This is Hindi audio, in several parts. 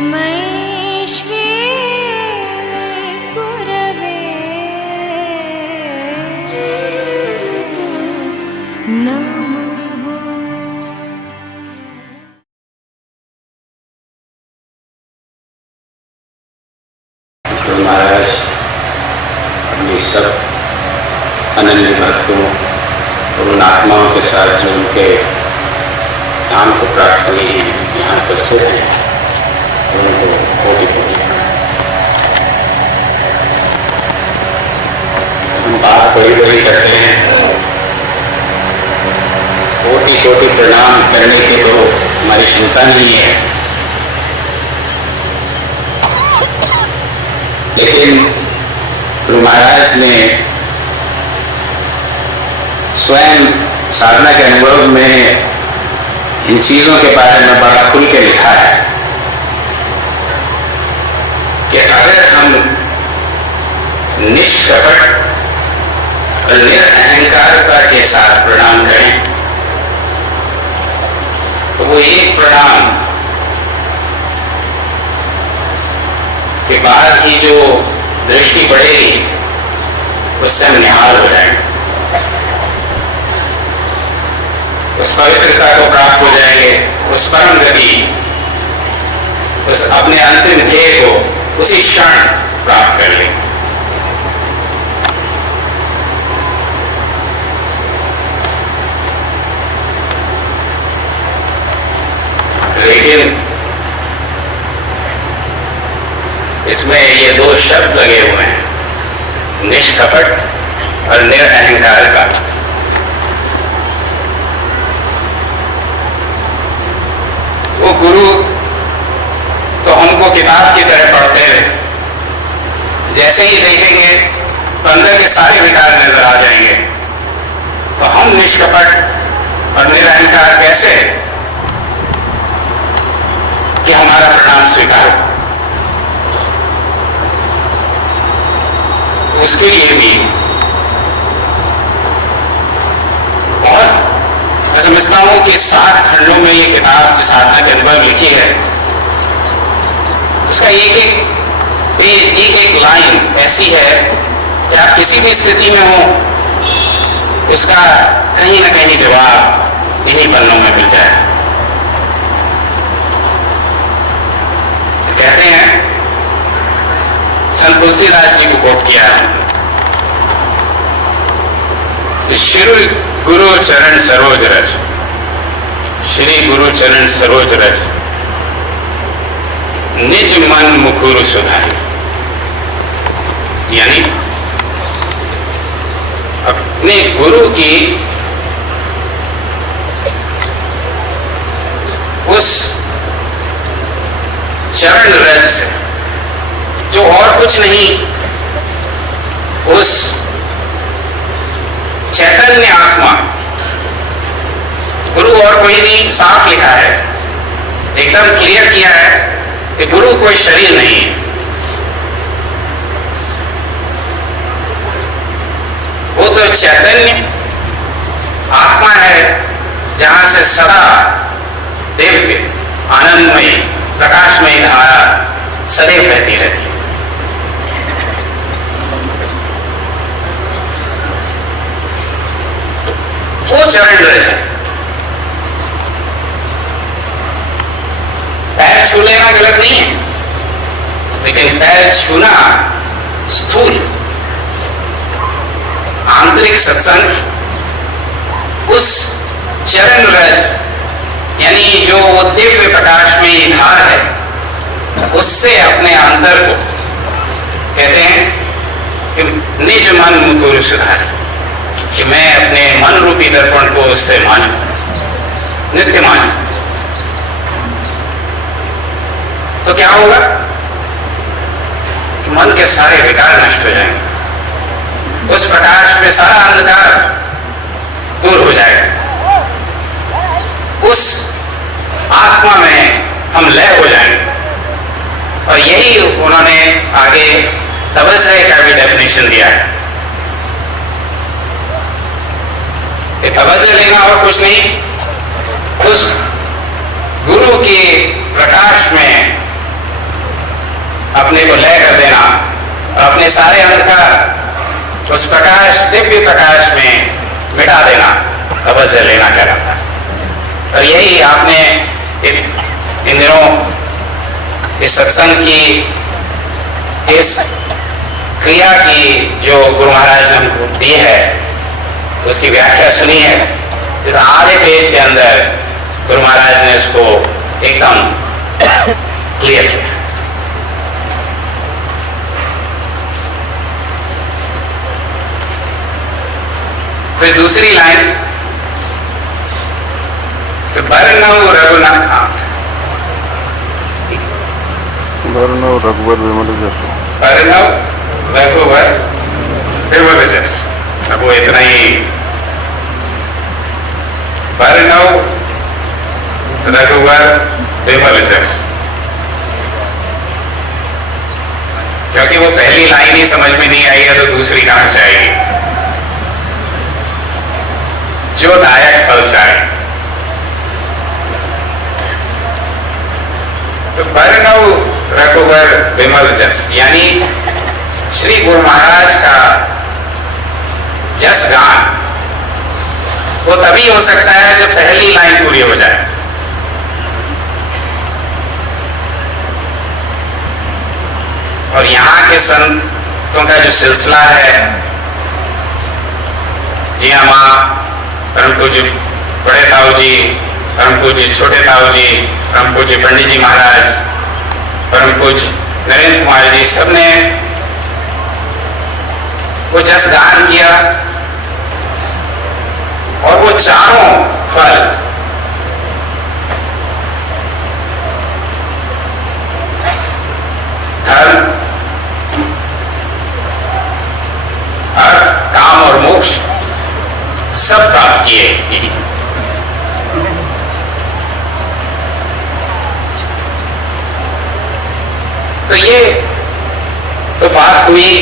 तस्मै श्री गुरवे नमः। गुरु महाराज अपनी सब अनन्य भक्तों और उन आत्माओं के साथ जो उनके नाम को प्राप्त हुए हैं, यहाँ उपस्थित हैं, उनको कोटि कोटि हम बात बड़ी बड़ी करते हैं, कोटि कोटि प्रणाम करने की तो हमारी क्षमता नहीं है, लेकिन गुरु महाराज ने स्वयं साधना के अनुभव में इन चीजों के बारे में बड़ा खुल के लिखा है कि अगर हम निष्कपट और निरअहंकारता के साथ प्रणाम करें तो वो एक प्रणाम के बाद ही जो दृष्टि बढ़ेगी उससे हम निहाल हो जाएंगे, उस पवित्रता को प्राप्त हो जाएंगे, उस परम गति, उस अपने अंतिम ध्येय को उसी क्षण प्राप्त कर लेंगे। लेकिन इसमें ये दो शब्द लगे हुए हैं, निष्कपट और निरअहंकार का। वो गुरु तो हमको किताब की तरह पढ़ते हैं, जैसे ही देखेंगे तो अंदर के सारे विकार नजर आ जाएंगे। तो हम निष्कपट और निरअहंकार कैसे कि हमारा प्रणाम स्वीकार, उसके लिए भी बहुत मैं समझता हूं कि 7 खंडों में ये किताब जो साधना के अनुभव लिखी है, उसका एक एक पेज, एक एक लाइन ऐसी है कि आप किसी भी स्थिति में हो उसका कहीं ना कहीं जवाब इन्हीं पन्नों में मिल जाए। कहते हैं, संत तुलसीदास जी को कोट किया, श्री गुरु चरण सरोज रज, श्री गुरु चरण सरोज रज, निज मन मुकुर सुधारी। यानी अपने गुरु की उस चरण रज से, जो और कुछ नहीं, उस चैतन्य आत्मा, गुरु और कोई नहीं, साफ लिखा है, एकदम क्लियर किया है कि गुरु कोई शरीर नहीं है, वो तो चैतन्य आत्मा है, जहां से सदा दिव्य आनंदमयी प्रकाशमयी धारा सदैव बहती रहती है। वो चरण रज है। पैर छू लेना गलत नहीं है, लेकिन पैर छूना स्थूल आंतरिक सत्संग, उस चरण रज यानी जो वो दिव्य प्रकाश में ये धार है, उससे अपने अंतर को कहते हैं कि निज मन मुकुर सुधारी, कि मैं अपने मन रूपी दर्पण को उससे मांझू, नित्य मांझू। तो क्या होगा कि मन के सारे विकार नष्ट हो जाएंगे, उस प्रकाश में सारा अंधकार दूर हो जाएगा, उस आत्मा में हम लय हो जाएंगे। और यही उन्होंने आगे तपस्या का भी डेफिनेशन दिया है कि तपस्या लेना और कुछ नहीं, उस गुरु के प्रकाश में अपने को लय कर देना और अपने सारे अंधकार उस प्रकाश, दिव्य प्रकाश में मिटा देना, अवश्य लेना कहलाता है। और यही आपने इन दिनों इस सत्संग की इस क्रिया की जो गुरु महाराज ने हमको दी है उसकी व्याख्या सुनी है। इस आधे पेज के अंदर गुरु महाराज ने उसको एकदम क्लियर किया। फिर दूसरी लाइन, तो बरनऊ रघुनाथ, बरनऊ रघुवर विमल जसो, बरनऊ रघुवर विमल जस। अब वो इतना ही, बरनऊ रघुवर विमल जस, क्योंकि वो पहली लाइन ही समझ में नहीं आई है तो दूसरी कहां से आएगी। जो दायक फल चाहे, तो बरनऊ रघुवर विमल जस, यानी श्री गुरु महाराज का जस गान वो तभी हो सकता है जब पहली लाइन पूरी हो जाए। और यहां के संतों का जो सिलसिला है, जी हाँ, मां परम पूज्य बड़े ताऊ जी, परम पूज्य छोटे ताऊ जी, परम पूज्य पंडित जी महाराज, परम पूज्य नरेंद्र कुमार जी, सबने वो जस गान किया। और वो चारों फल धर्म, अर्थ, काम और मोक्ष सब प्राप्त किए। तो ये तो बात हुई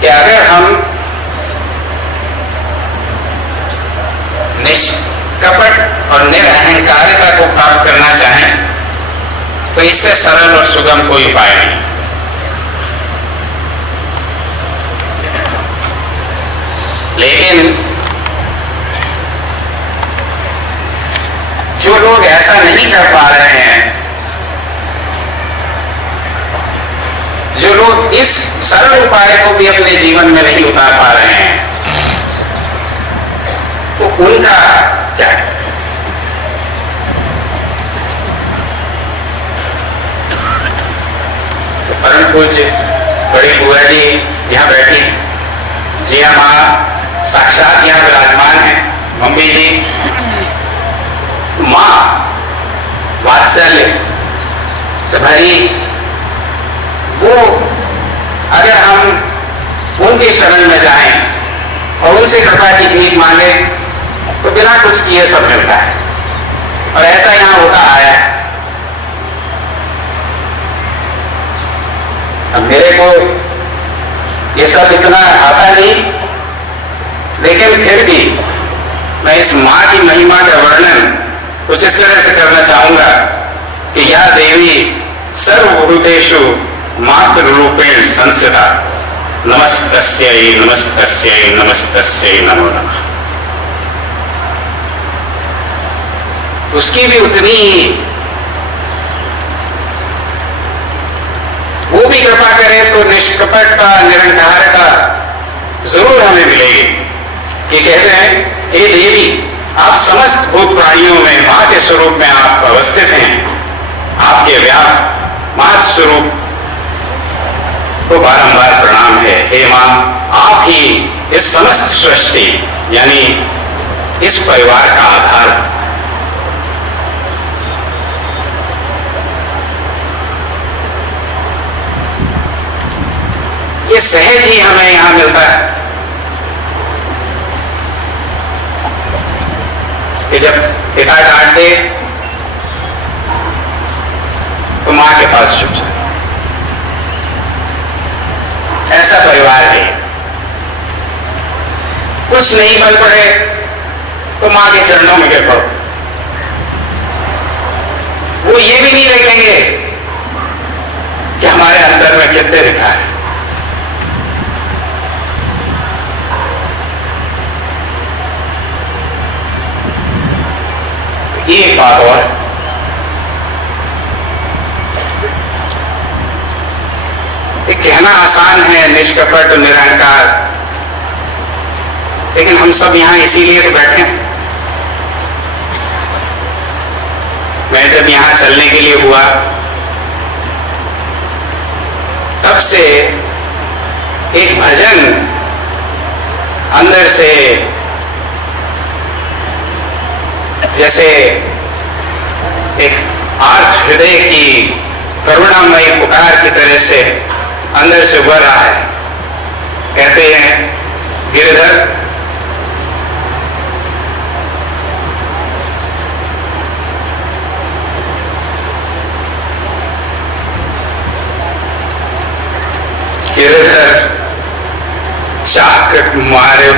कि अगर हम निष्कपट और निरअहंकारिता को प्राप्त करना चाहें तो इससे सरल और सुगम कोई उपाय नहीं। लेकिन जो लोग ऐसा नहीं कर पा रहे हैं, जो लोग इस सरल उपाय को भी अपने जीवन में नहीं उतार पा रहे हैं, तो उनका क्या है? तो परम पूज्य बड़ी बुआ जी यहां बैठी, जी हाँ, मां साक्षात यहां विराजमान है, मम्मी जी, मां वात्सल्य से भरी, वो अगर हम उनके शरण में जाएं और उनसे कृपा की भीख मांगे तो बिना कुछ किए सब मिलता है। और ऐसा यहां होता आया है। अब मेरे को ये सब इतना आता नहीं, लेकिन फिर भी मैं इस मां की महिमा का वर्णन कुछ इस तरह से करना चाहूंगा कि या देवी सर्वभूतेषु मातृ रूपेण संस्थिता, नमस्तस्यै नमस्तस्यै नमस्तस्यै नमो नमः। उसकी भी उतनी ही वो भी कृपा करे तो निष्कपटता, निरंकारता जरूर हमें मिलेगी। कि कहते हैं, हे देवी, आप समस्त भूत प्राणियों में मां के स्वरूप में आप अवस्थित हैं। आपके व्याप मात स्वरूप को बारंबार प्रणाम है। हे मां, आप ही इस समस्त सृष्टि यानी इस परिवार का आधार। ये सहज ही हमें यहां मिलता है कि जब पिता डांट दे तो मां के पास छुप जाए। ऐसा परिवार है। कुछ नहीं बल पड़े तो मां के चरणों में गिर पड़ो। वो ये भी नहीं देखेंगे कहना आसान है निष्कपट निरहंकार, लेकिन हम सब यहां इसीलिए तो बैठे हैं। मैं जब यहां चलने के लिए हुआ तब से एक भजन अंदर से जैसे एक आर्त हृदय की करुणामयी पुकार की तरह से अंदर से उभर रहा है। कहते हैं गिरधर, गिरधर चाकट मारे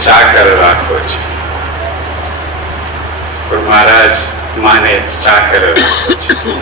चाकर राखो जी, और महाराज माने चाकर राखो जी।